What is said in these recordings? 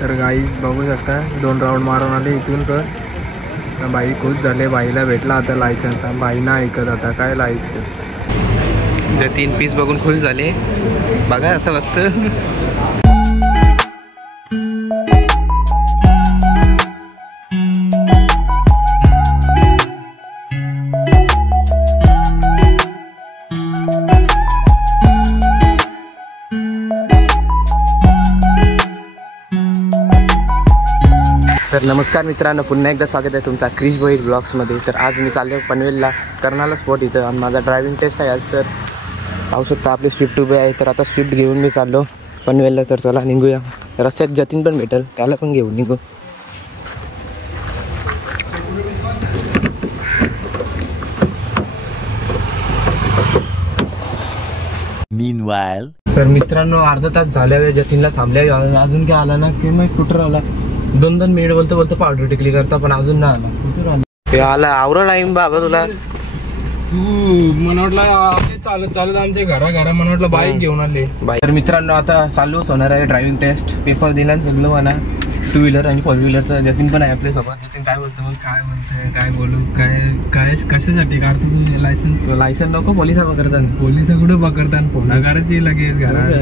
तर गाईज बघू शकता 2 राऊंड मारून आले इथून. तर बाई खुश झाले, बाईला भेटला आता लायसन्स. बाई ना ऐकत आता काय लायसन. 3 पीस बघून खुश झाले बघा असं बघतं. तर नमस्कार मित्रांनो, पुन्हा एकदा स्वागत आहे तुमचा क्रिश भोईर ब्लॉग्समध्ये. तर आज मी चाललो पनवेलला कर्नाला स्पॉट इथं आणि माझा ड्रायव्हिंग टेस्ट आहे आज. तर पाहू शकता आपली स्विफ्ट उभी आहे. तर आता स्विफ्ट घेऊन मी चाललो पनवेलला. तर चला निघूया. रस्त्यात जतीन पण भेटेल, त्याला पण घेऊन निघू. मीनवाईल तर मित्रांनो, अर्धा तास झाल्या जतीनला थांबल्या, अजून काय आला ना. की मग कुठं आला 2 मिनिट बोलतो पावडर टिकली करता, पण अजून ना आला. कुठं आला ते आला आवरा टाईम बाबा तुला. तू मला वाटलं चालत चालत आमच्या घरा मला वाटलं बाईक घेऊन आले. तर मित्रांनो, आता चालूच होणार आहे ड्रायव्हिंग टेस्ट. पेपर दिला सगळं म्हणा, 2 व्हीलर आणि 4 व्हीलरचं. जतीन पण आहे आपल्या सोबत. जतीन काय बोलतो, मग काय म्हणतोय, काय बोलू, काय कशासाठी काढतो तू लायसन्स? नको, पोलिसा पकडतात. पोलिसा कुठं पकडतात, फोना करायची लगेच घरात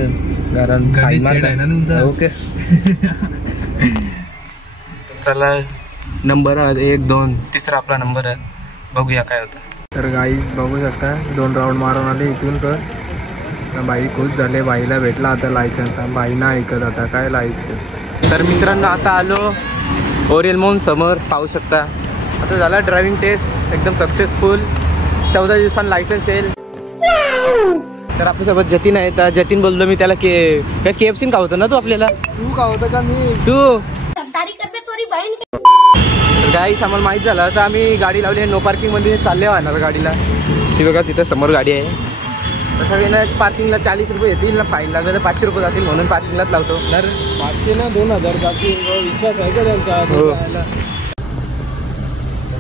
आहे ना तुमचा. ओके चला, नंबर 1, 2, तिसरा आपला नंबर आहे. बघूया काय होतं. तर गाईज बघू शकता 2 राऊंड मारून आले इथून. तर बाई खुश झाले, बाईला भेटला आता लायसन्स. बाई ना ऐकत आता काय लायसन. तर मित्रांनो, आता आलो ओरियल मॉल समोर. पाहू शकता आता झाला ड्रायव्हिंग टेस्ट एकदम सक्सेसफुल. 14 दिवसांनी लायसन्स येईल. तर आपल्यासोबत जतीन आहे. तर जतीन बोललो मी त्याला की काय KFC का होतं ना तू आपल्याला. तू का होतं का मी तू गाईस आम्हाला माहीत झालं. तर आम्ही गाडी लावली आहे नो पार्किंग मध्ये. चालले वाहणार गाडीला. ती बघा तिथं समोर गाडी आहे. तसं ना पार्किंगला 40 रुपये येतील ना, फाईन लागलं तर 500 रुपये जातील, म्हणून पार्किंगलाच लावतो. तर 500 ना 2000 जातील. विश्वास आहे का त्यांचा? हो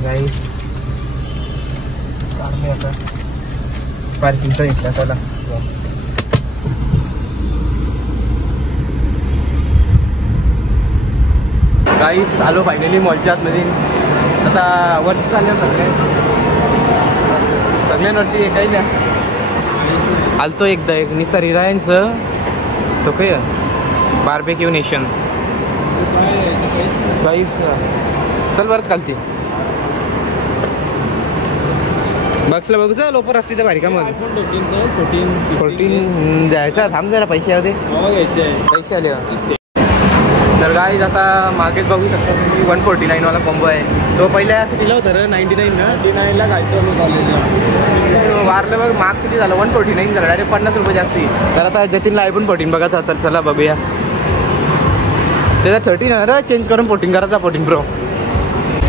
गाईस काढले आता पार्किंगचा इथला. चला गाईस आलो फायनली मॉलच्या आतमध्ये. आता वरती चालले सगळ्यांवरती काही नाही. आलतो एकदा एक निसा रिलायन्सचं तो काय बार्बेक्यू नेशन काहीच. चल परत खालती बक्सला बघू. चल ऑफर असते तर भारी का. मग 14 जायचं. थांब जरा, पैसे होते पैसे आले. तर गाईज आता मागे बघू शकता तुम्ही 149 वाला कॉम्बो आहे. तो पहिल्या कितीला होता रे? 99 ना. 99ला खायचं कॉलेजला. वारलं बघ, माग किती झालं? 149 झालं. डायरेक्ट 50 रुपये जास्ती. तर आता जतीनला iPhone 14 बघा. चला बघूया. त्याचा 13 आहे रे, चेंज करून 14 करायचा. 14 Pro.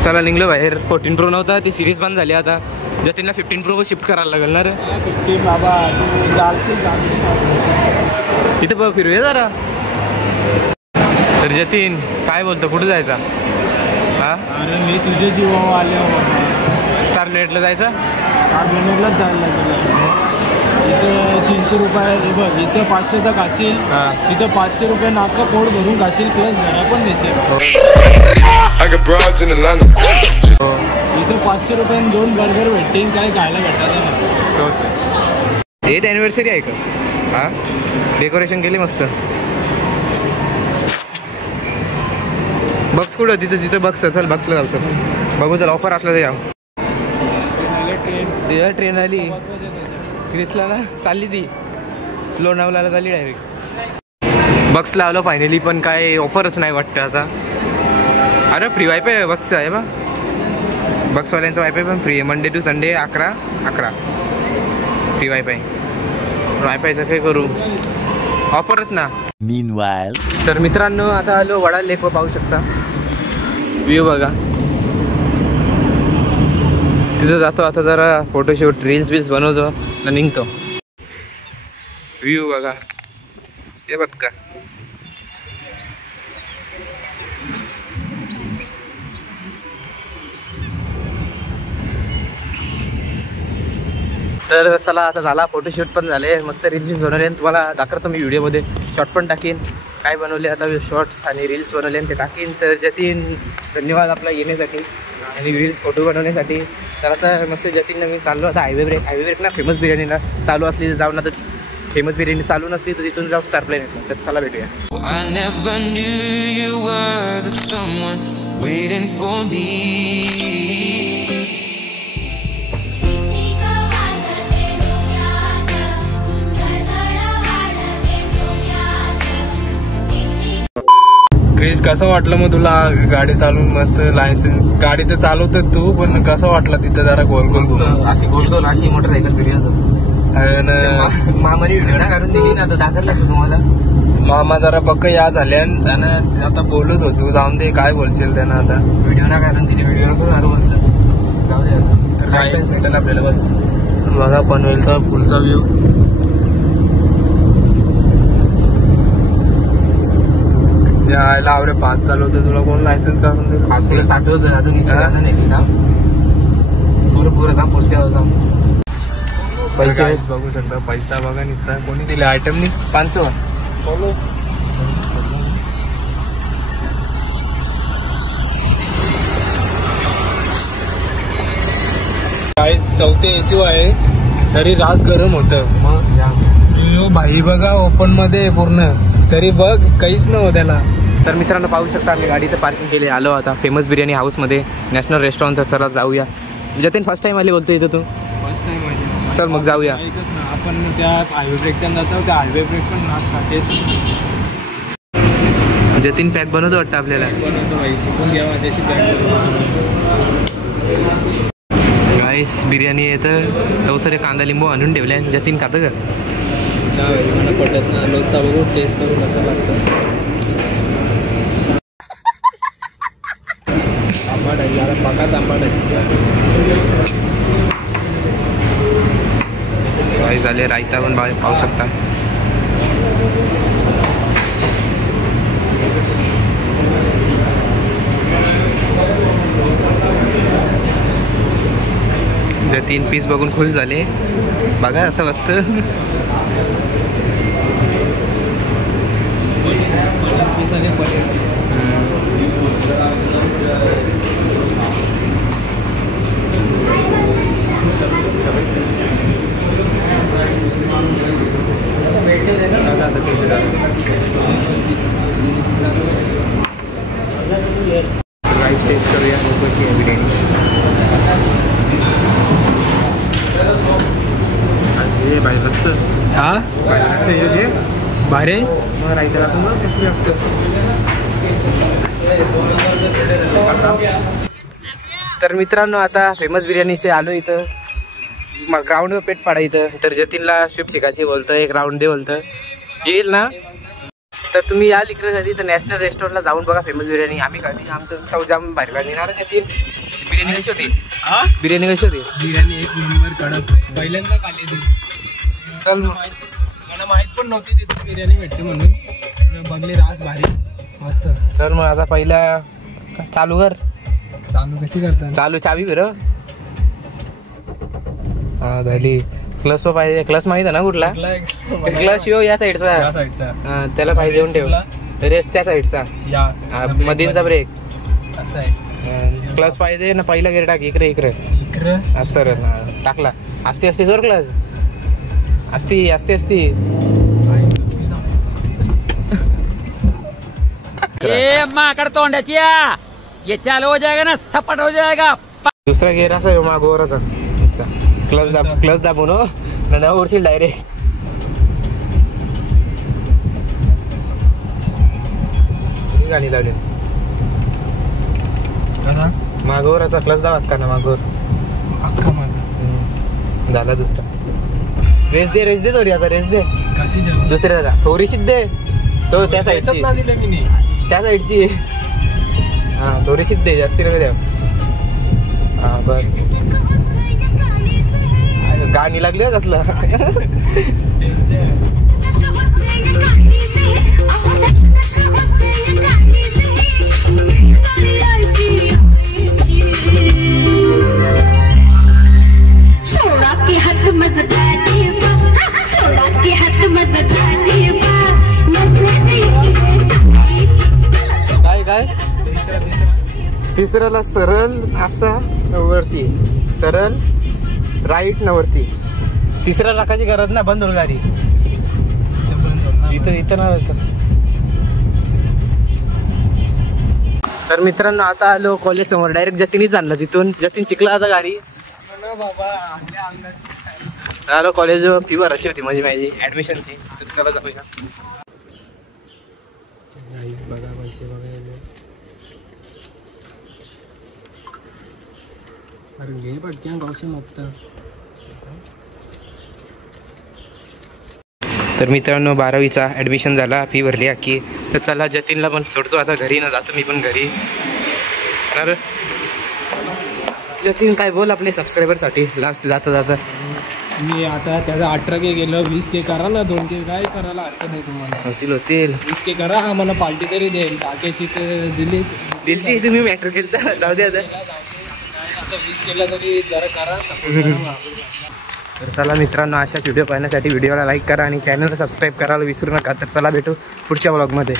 चला निघलो बाहेर. 14 Pro नव्हता, ती सिरीज बंद झाली. आता जतीनला 15 Pro शिफ्ट करायला लागेल ना रे. 15 बाबा तू चालशील. इथं बघ, फिरूया जरा. तर जतीन काय बोलतो, कुठं जायचा? हां अरे मी तुझे जीवावर आले. स्टारनेटला जायचं. स्टारनेटलाच जायला लागेल. इथं 300 रुपये बघ. इथं 500 तर खाशील. तिथं 500 रुपये नाका पोट भरून खाशील, प्लस घरा पण देशील. इथं 500 रुपयाने 2 बर्गर भेटतील. काय खायला भेटायचं. 8th anniversary आहे का? हां, डेकोरेशन केली मस्त. बक्स कुठं? तिथं बक्स. चल बक्सला जाऊ. चल बघू. चल ऑफर असलं तर या. ट्रेन आली क्रिसला ना, चालली ती लोणावळ्याला चालली डायरेक्ट. बक्सला आलो फायनली, पण काय ऑफरच नाही वाटतं आता. अरे फ्री वायफाय आहे बक्सचं आहे बा. बक्सवाल्यांचं वायफाय पण फ्री आहे. मंडे टू संडे 11 फ्री वायफायचं काय करू, ऑफरच ना. मीनवाईल तर मित्रांनो, आता आलो वडा लेक. पाहू शकता व्ह्यू बघा. तिथं जातो आता, जरा फोटोशूट रील्स बनवतो ना, निघतो. व्ह्यू बघा, हे बघ का. तर चला आता झाला फोटोशूट पण झाले, मस्त रील्स बनवले. तुम्हाला दाखवतो मी व्हिडिओमध्ये, शॉर्ट पण टाकीन. काय बनवले आता शॉर्ट्स आणि रील्स बनवले आणि ते टाकीन. तर जतीन धन्यवाद आपला येण्यासाठी आणि रील्स फोटो बनवण्यासाठी. तर आता मस्त जतीन मी चाललो आता हायवे ब्रेक ना फेमस बिर्याणीला चालू असली तर जाऊन आता फेमस बिर्याणी चालू नसली तर तिथून जाऊ स्टार प्लेन येतो. तर चला भेटूया. I never knew you were the someone waiting for me. Chris कसं वाटलं मग तुला गाडी चालवून? मस्त लायसन्स गाडी तर चालवत तू, पण कसं वाटलं तिथं जरा गोल अशी गोल अशी मोटरसायकल फिरली मामाने व्हिडिओ ना काढून दिली ना, आता दाखवलं असं तुम्हाला. मामा जरा पक्क या झाल्या त्यानं आता बोलत होतो. जाऊन दे काय बोलशील त्यानं आता. व्हिडिओ ना काढून दिली व्हिडिओ नको काढू म्हणलं जाऊ दे. तर काय भेटेल आपल्याला बस. बघा पनवेलचा पुढचा व्ह्यू. यायला आवरे फास्ट चालवतो. तुला कोण लायसन्स काढून दे? आज तुला 60 वर्ष अजून नाही का पुरं काम पुढच्या होता. पैसे बघू शकता. पैसा बघा निसता कोणी दिले आयटम नाही. 500 काय 4थे एसी आहे तरी रास गरम होतं. मग भाई बघा ओपन मध्ये पूर्ण तरी बघ काहीच नव्हतं त्याला. तर मित्रांनो पाहू शकता आम्ही गाडी तर पार्किंग केली. आलो आता फेमस बिर्याणी हाऊसमध्ये नॅशनल रेस्टॉरंट. तर चला जाऊया. जतीन फर्स्ट टाइम आले बोलतो इथं तू? फर्स्ट टाइम आहे. चल मग जाऊया. आपण त्या हायवे ब्रेकच्या जातो. त्या हायवे ब्रेक पण नाच खातेस. जतीन पॅक बनवतो वाटतं आपल्याला. बनवतो भाई, शिकून घ्या माझ्याशी पॅक. राईस बिर्याणी येतं तो सरे कांदा लिंबू आणून ठेवल्या. जतीन खातं का? मला पटत ना. लोकचा बघू टेस्ट करून कसं लागतं. आंबाट आहे याला, पकाच आंबाट आहे. राईस झाले. रायता पण पाहू शकता. जे 3 पीस बघून खुश झाले. बघा असं बघतं. पीस आणि पनीर पीस. राईस टेस्ट करूया कशी आहे बिर्याणी. हे बाहेर लागतं. हा बाहेर लागतं हे भारे. मग रायता लागतं. मग कसं लागतं. तर मित्रांनो आता फेमस बिर्याणीचे आलो इथं. मग ग्राउंडवर पेट पाडा इथं. तर जतीनला स्विफ्ट शिकायची बोलतं. एक राऊंड दे बोलतं. येईल ना. तर तुम्ही या इकडे कधी तर नॅशनल रेस्टॉरंटला जाऊन बघा फेमस बिर्याणी. आम्ही कधी आमचं चौजाम बाहेर येणार. जतीन बिर्याणी कशी होती? बिर्याणी कशी होती? बिर्याणी 1 नंबर कडक. पहिल्यांदा खाली ती. चल मला माहित पण नव्हती तिथे बिर्याणी भेटते म्हणून. बघले रास भारी मस्त. चल मग आता पहिला चालू कर. चालू कशी करतात? चालू चावी बरं. हा झाली. क्लस पाहिजे. क्लस माहित आहे ना कुठला? क्लस यो या साईडचा. त्याला पाहिजे देऊन ठेव. रेस त्या साईडचा. मधीलचा ब्रेक असं आहे. क्लस पाहिजे ना. पहिला गेअर टाक. इकडे सर टाकला. असते सर क्लस असती. माकड़ तोंडाचिया ये चालू हो जाएगा ना, सपाट हो जाएगा. दुसरा गेअर असा मागोवरचा. क्लच दाबून ना उडशील डायरेक्ट. गाणी लावली मागोवर असा क्लच दाब अक्का ना मागोवर अख्खा मार झाला. दुसरा रेस दे थोडी. आता रेस दे. कशी दुसऱ्याला थोडीशीच दे. तो त्या साईडची त्या साईडची. हा थोडीशीच दे. जास्ती नको द्या. हा बस. गाणी लागली कसलं. सोडा के हात मजदारी, सोडा के हात मजदारी. काय तिसऱ्याला सरळ असा वरती सरळ राईट न वरती. तिसऱ्या टाकायची गरज ना, बंद होईल गाडी. इथं ना. तर मित्रांनो आता आलो कॉलेज समोर. डायरेक्ट जतीनच आणलं तिथून. जतीन शिकला आता गाडी. आलो कॉलेज. फी भरायची होती माझी ऍडमिशनची. तर चला जाऊया. बघा पैसे बघा. अरे घे पटक्यान गावशी मागता. तर मित्रांनो 12वीचा ॲडमिशन झाला. फी भरली अख्खी. तर चला जतीनला पण सोडतो आता घरी. ना जातो मी पण घरी. तर जतीन काय बोल आपले सबस्क्रायबरसाठी लास्ट जाता. मी आता त्याचा 18K गेलो. 20K करा ना. 2K काय करायला हरकत नाही तुम्हाला. होतील 20K करा. आम्हाला पार्टी तरी देईल. टाक्याची तर दिली तुम्ही मॅटर केलं. जाऊ दे आता 20 केला तरी जरा करा. तर चला मित्रांनो अशा व्हिडिओ पाहण्यासाठी व्हिडिओला लाईक करा आणि चॅनलला सबस्क्राईब करायला विसरू नका. तर चला भेटू पुढच्या व्लॉगमध्ये.